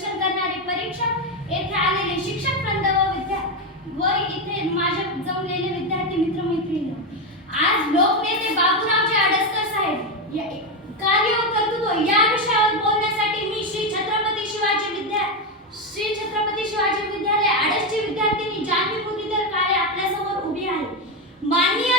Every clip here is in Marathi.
शिक्षण करणारे परीक्षक येथे आलेले शिक्षक वृंद व विद्या व इथे माझे जमलेले विद्यार्थी मित्र मैत्रिणी आज लोकनेते बाबूरावजी आडसकर साहेब कार्य कर्तृत्व या विषयावर बोलण्यासाठी मी श्री छत्रपती शिवाजी विद्या श्री छत्रपती शिवाजी विद्यालय आडसची विद्यार्थिनी जान्हवी मुरलीधर काळे आपल्यासमोर उभी आहे. माननीय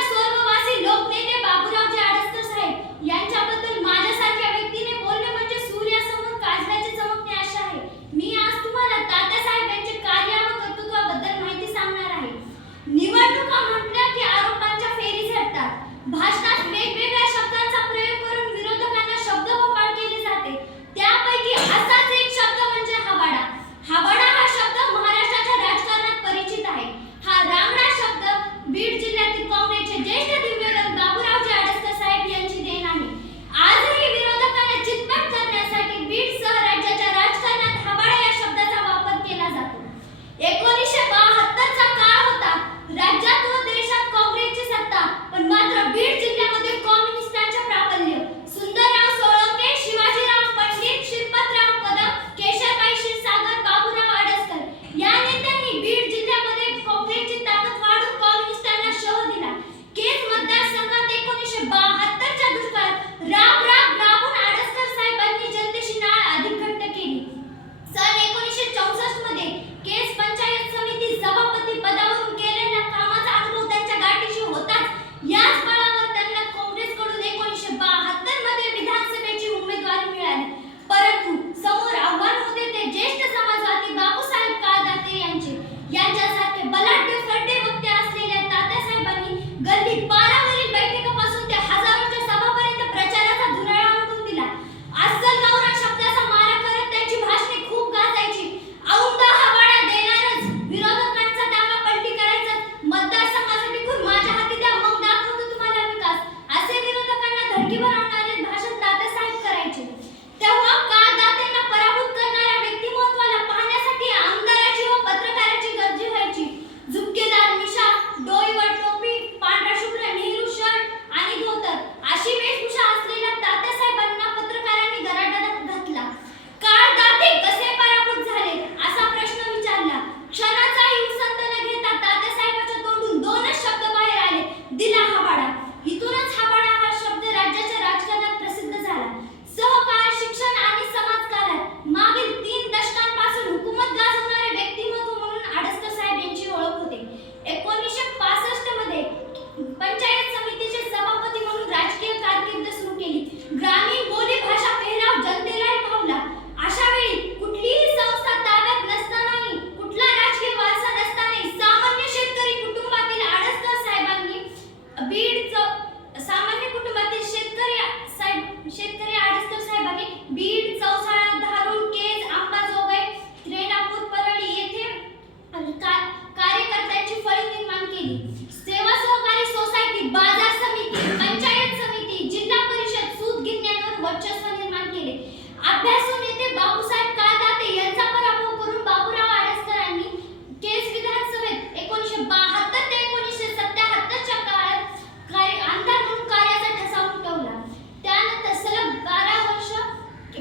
പാടാം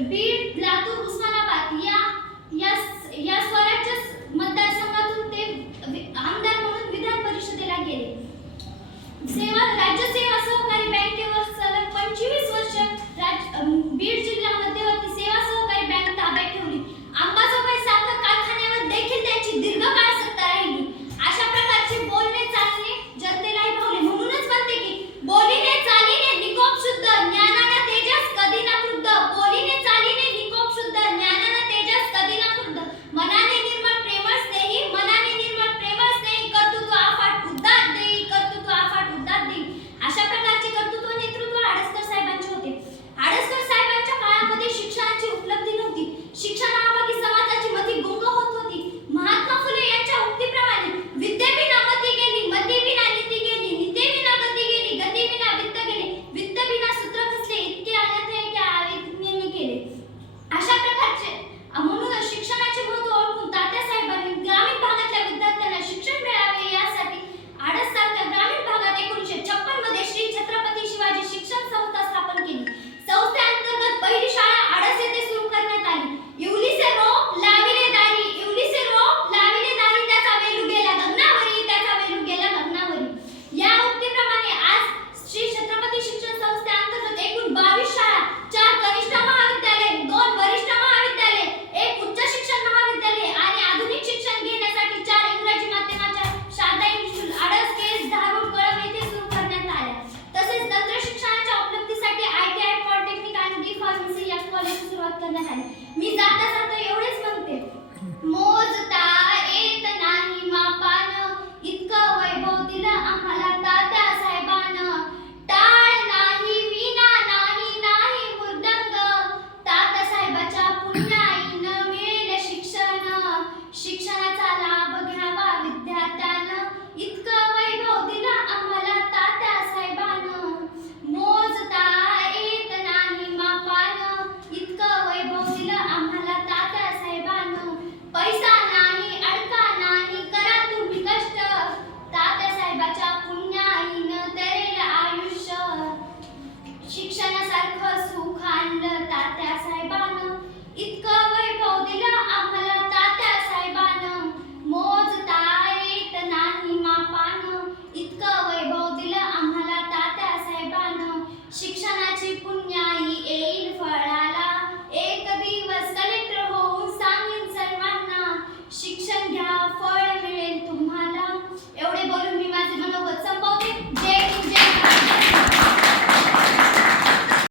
बीड लातूर उस्मानाबाद या या या स्वराज्य मतदारसंघातून ते आमदार म्हणून विधान परिषदेला गेले. सेवा राज्य सेवा सहकारी 中でみ